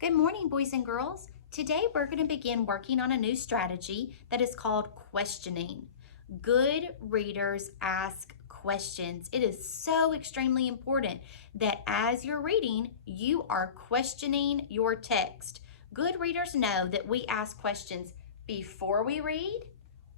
Good morning, boys and girls. Today we're going to begin working on a new strategy that is called questioning. Good readers ask questions. It is so extremely important that as you're reading, you are questioning your text. Good readers know that we ask questions before we read,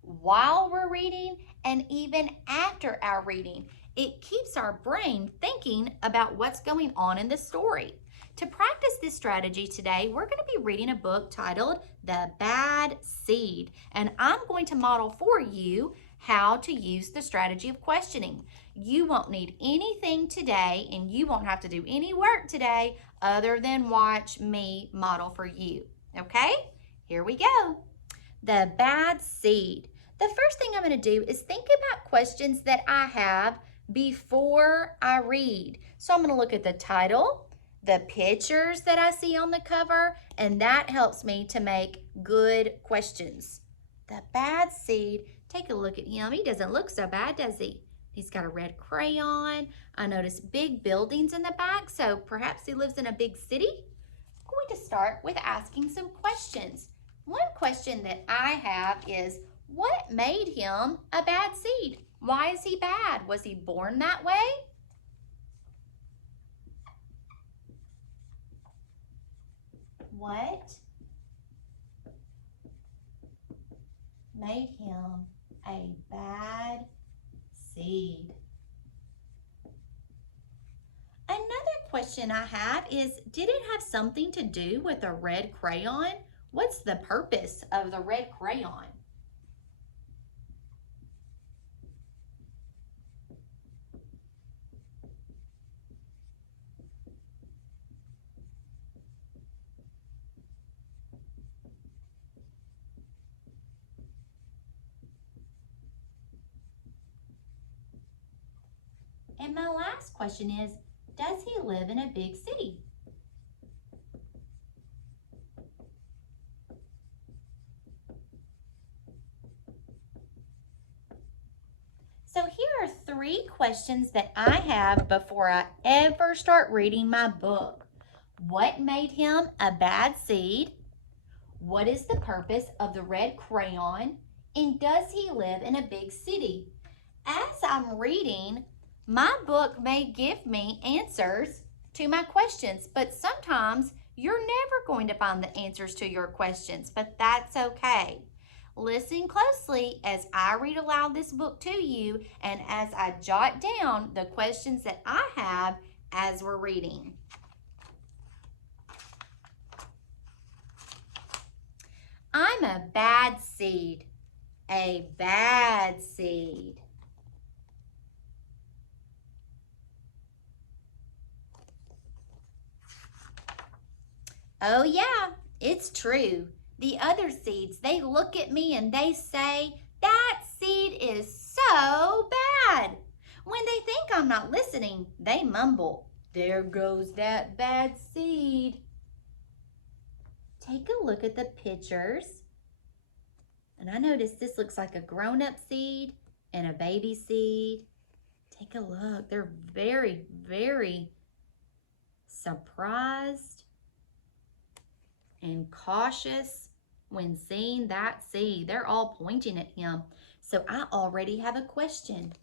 while we're reading, and even after our reading. It keeps our brain thinking about what's going on in the story. To practice this strategy today, we're going to be reading a book titled The Bad Seed, and I'm going to model for you how to use the strategy of questioning. You won't need anything today, and you won't have to do any work today other than watch me model for you. Okay? Here we go. The bad seed. The first thing I'm going to do is think about questions that I have before I read. So I'm going to look at the title, the pictures that I see on the cover, and that helps me to make good questions. The bad seed, take a look at him. He doesn't look so bad, does he? He's got a red crayon. I notice big buildings in the back, so perhaps he lives in a big city. I'm going to start with asking some questions. One question that I have is, what made him a bad seed? Why is he bad? Was he born that way? What made him a bad seed? Another question I have is, did it have something to do with a red crayon? What's the purpose of the red crayon? And my last question is, does he live in a big city? So here are 3 questions that I have before I ever start reading my book. What made him a bad seed? What is the purpose of the red crayon? And does he live in a big city? As I'm reading, my book may give me answers to my questions, but sometimes you're never going to find the answers to your questions, but that's okay. Listen closely as I read aloud this book to you and as I jot down the questions that I have as we're reading. I'm a bad seed. A bad seed. Oh yeah, it's true. The other seeds, they look at me and they say, that seed is so bad. When they think I'm not listening, they mumble, there goes that bad seed. Take a look at the pictures. And I notice this looks like a grown-up seed and a baby seed. Take a look. They're very, very surprised and cautious when seeing that seed. They're all pointing at him. So I already have a question.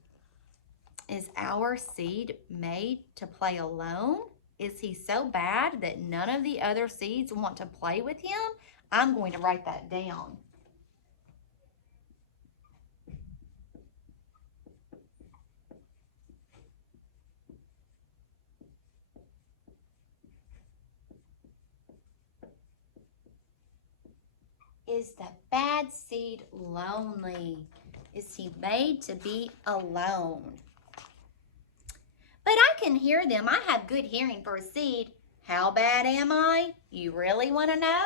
Is our seed made to play alone? Is he so bad that none of the other seeds want to play with him? I'm going to write that down. Is the bad seed lonely? Is he made to be alone? But I can hear them. I have good hearing for a seed. How bad am I? You really want to know?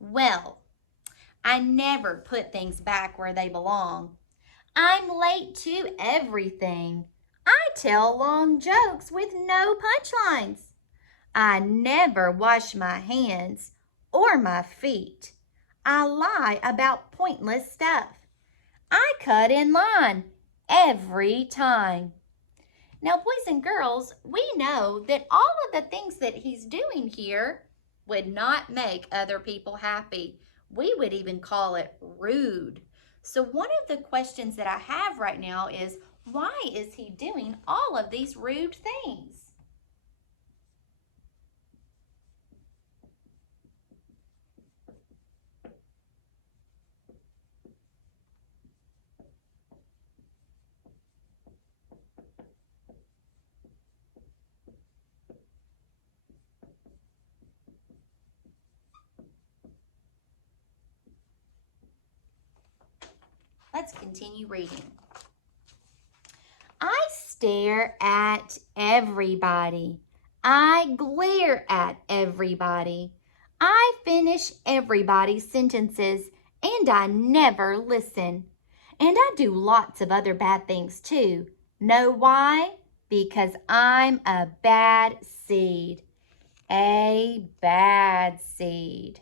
Well, I never put things back where they belong. I'm late to everything. I tell long jokes with no punchlines. I never wash my hands or my feet. I lie about pointless stuff. I cut in line every time. Now, boys and girls, we know that all of the things that he's doing here would not make other people happy. We would even call it rude. So one of the questions that I have right now is, why is he doing all of these rude things? Let's continue reading. I stare at everybody. I glare at everybody. I finish everybody's sentences, and I never listen. And I do lots of other bad things too. Know why? Because I'm a bad seed. A bad seed.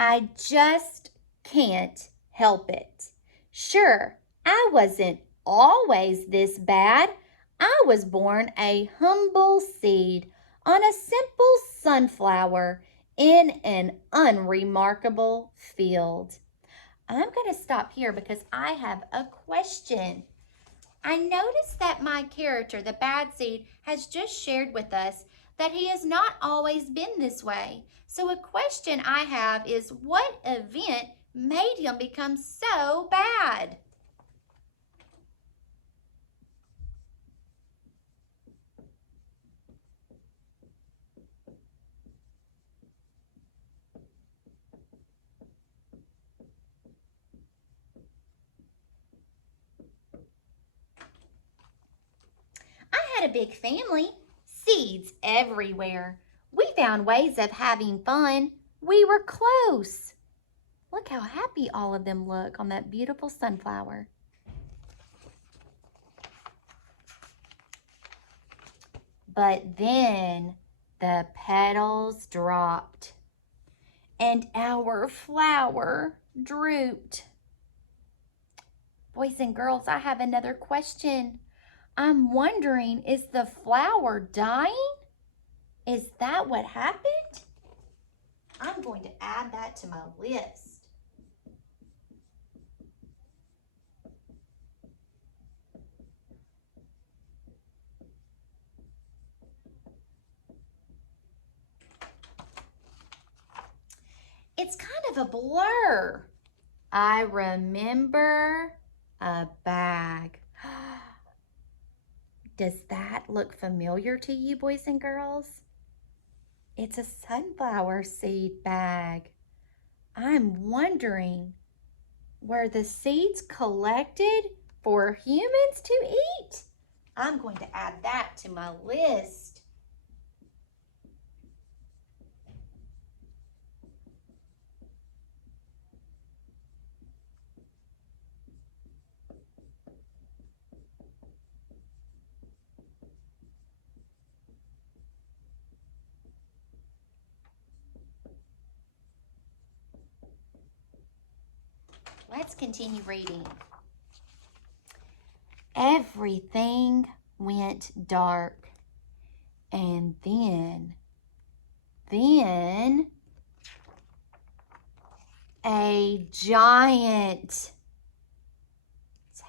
I just can't help it. Sure, I wasn't always this bad. I was born a humble seed on a simple sunflower in an unremarkable field. I'm going to stop here because I have a question. I noticed that my character, the bad seed, has just shared with us that he has not always been this way. So a question I have is, what event made him become so bad? I had a big family, seeds everywhere. We found ways of having fun. We were close. Look how happy all of them look on that beautiful sunflower. But then the petals dropped and our flower drooped. Boys and girls, I have another question. I'm wondering, is the flower dying? Is that what happened? I'm going to add that to my list. It's kind of a blur. I remember a bag. Does that look familiar to you, boys and girls? It's a sunflower seed bag. I'm wondering, were the seeds collected for humans to eat? I'm going to add that to my list. Let's continue reading. Everything went dark. And then a giant.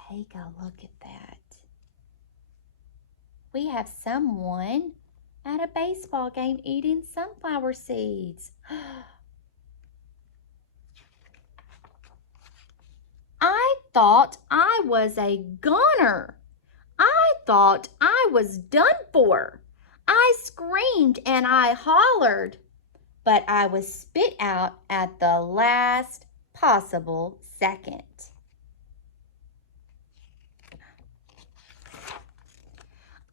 Take a look at that. We have someone at a baseball game eating sunflower seeds. I thought I was a goner. I thought I was done for. I screamed and I hollered, but I was spit out at the last possible second.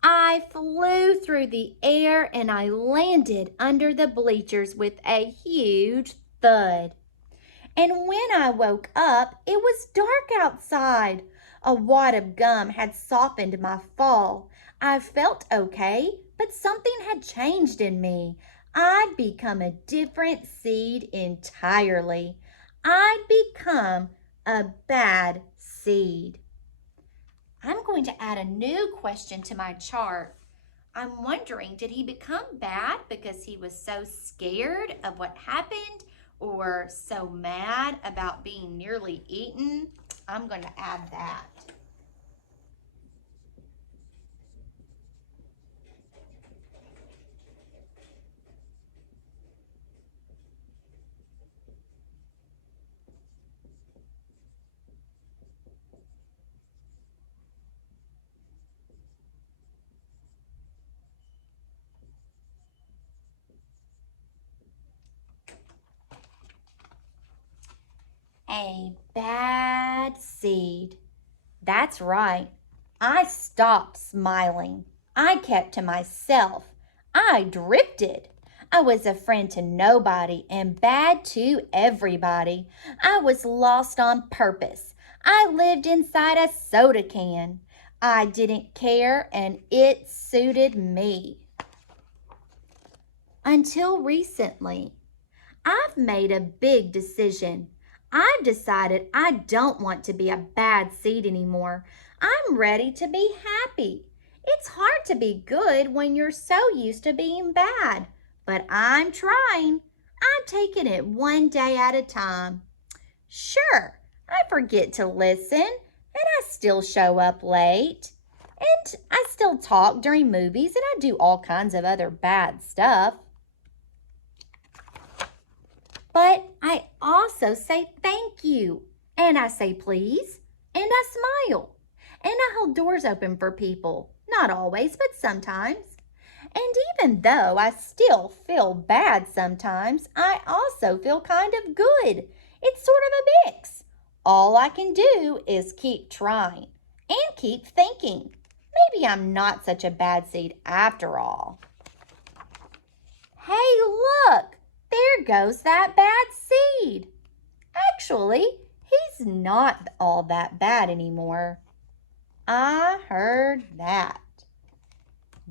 I flew through the air and I landed under the bleachers with a huge thud. And when I woke up, it was dark outside. A wad of gum had softened my fall. I felt okay, but something had changed in me. I'd become a different seed entirely. I'd become a bad seed? I'm going to add a new question to my chart. I'm wondering, did he become bad because he was so scared of what happened or so mad about being nearly eaten? I'm going to add that. A bad seed. That's right. I stopped smiling. I kept to myself. I drifted. I was a friend to nobody and bad to everybody. I was lost on purpose. I lived inside a soda can. I didn't care and it suited me. Until recently, I've made a big decision. I've decided I don't want to be a bad seed anymore. I'm ready to be happy. It's hard to be good when you're so used to being bad, but I'm trying. I'm taking it one day at a time. Sure, I forget to listen, and I still show up late, and I still talk during movies, and I do all kinds of other bad stuff. But I also say thank you, and I say please, and I smile, and I hold doors open for people. Not always, but sometimes. And even though I still feel bad sometimes, I also feel kind of good. It's sort of a mix. All I can do is keep trying and keep thinking. Maybe I'm not such a bad seed after all. Hey, look! There goes that bad seed. Actually, he's not all that bad anymore. I heard that.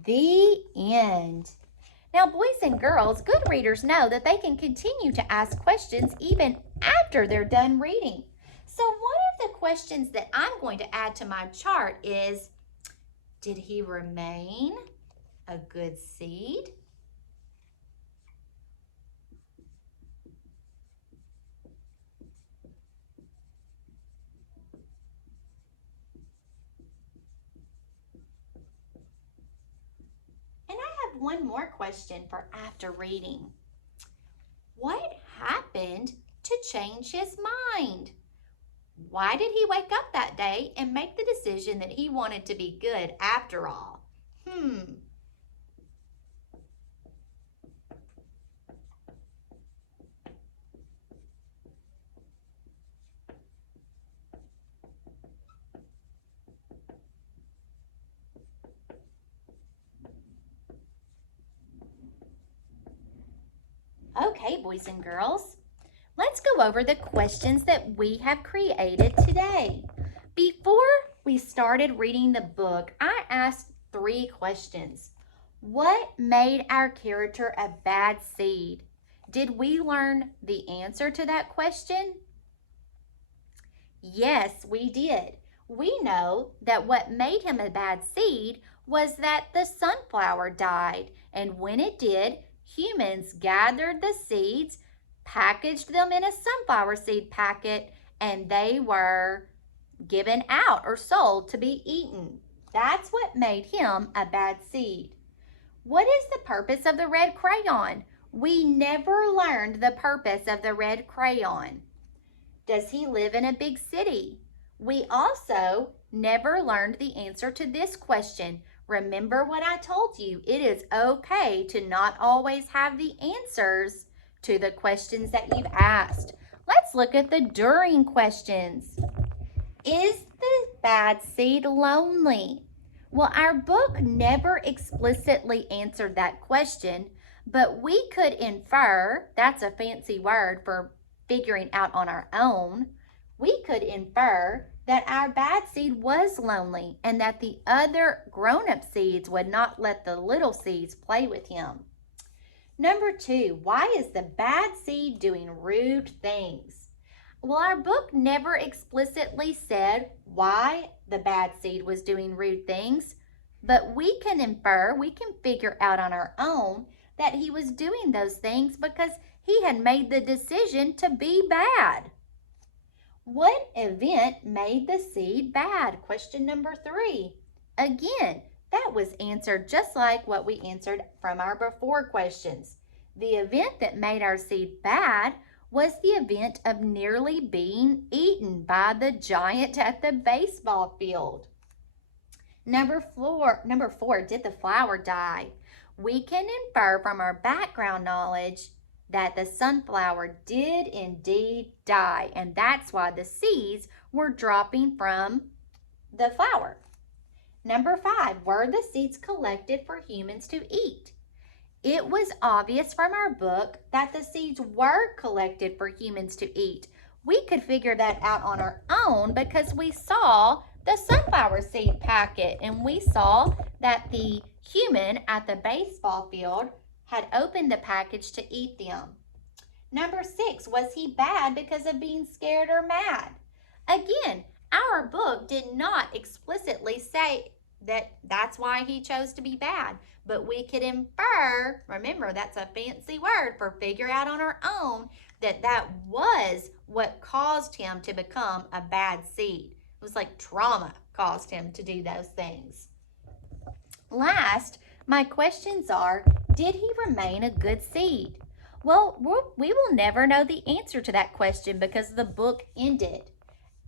The end. Now, boys and girls, good readers know that they can continue to ask questions even after they're done reading. So one of the questions that I'm going to add to my chart is, did he remain a good seed? And I have one more question for after reading. What happened to change his mind? Why did he wake up that day and make the decision that he wanted to be good after all? Okay, boys and girls, let's go over the questions that we have created today. Before we started reading the book, I asked 3 questions. What made our character a bad seed? Did we learn the answer to that question? Yes, we did. We know that what made him a bad seed was that the sunflower died, and when it did, humans gathered the seeds, packaged them in a sunflower seed packet, and they were given out or sold to be eaten. That's what made him a bad seed. What is the purpose of the red crayon? We never learned the purpose of the red crayon. Does he live in a big city? We also never learned the answer to this question. Remember what I told you. It is okay to not always have the answers to the questions that you've asked. Let's look at the during questions. Is the bad seed lonely? Well, our book never explicitly answered that question, but we could infer, that's a fancy word for figuring out on our own, we could infer that our bad seed was lonely and that the other grown-up seeds would not let the little seeds play with him. Number 2, why is the bad seed doing rude things? Well, our book never explicitly said why the bad seed was doing rude things, but we can infer, we can figure out on our own that he was doing those things because he had made the decision to be bad. What event made the seed bad? Question number 3. Again, that was answered just like what we answered from our before questions. The event that made our seed bad was the event of nearly being eaten by the giant at the baseball field. Number 4, did the flower die? We can infer from our background knowledge that the sunflower did indeed die, and that's why the seeds were dropping from the flower. Number 5, were the seeds collected for humans to eat? It was obvious from our book that the seeds were collected for humans to eat. We could figure that out on our own because we saw the sunflower seed packet and we saw that the human at the baseball field had opened the package to eat them. Number 6, was he bad because of being scared or mad? Again, our book did not explicitly say that that's why he chose to be bad, but we could infer, remember that's a fancy word for figure out on our own, that that was what caused him to become a bad seed. It was like trauma caused him to do those things. Last, my questions are, did he remain a good seed? Well, we will never know the answer to that question because the book ended.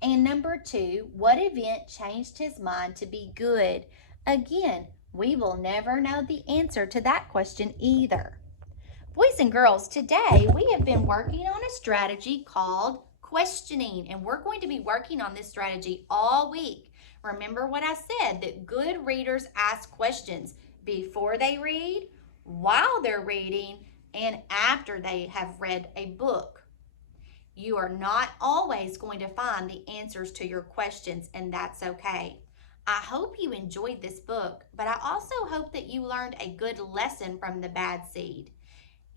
And number 2, what event changed his mind to be good? Again, we will never know the answer to that question either. Boys and girls, today we have been working on a strategy called questioning, and we're going to be working on this strategy all week. Remember what I said, that good readers ask questions before they read, while they're reading, and after they have read a book. You are not always going to find the answers to your questions, and that's okay. I hope you enjoyed this book, but I also hope that you learned a good lesson from the bad seed.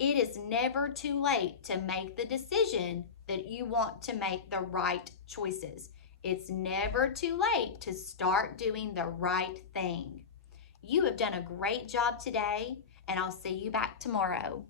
It is never too late to make the decision that you want to make the right choices. It's never too late to start doing the right thing. You have done a great job today, and I'll see you back tomorrow.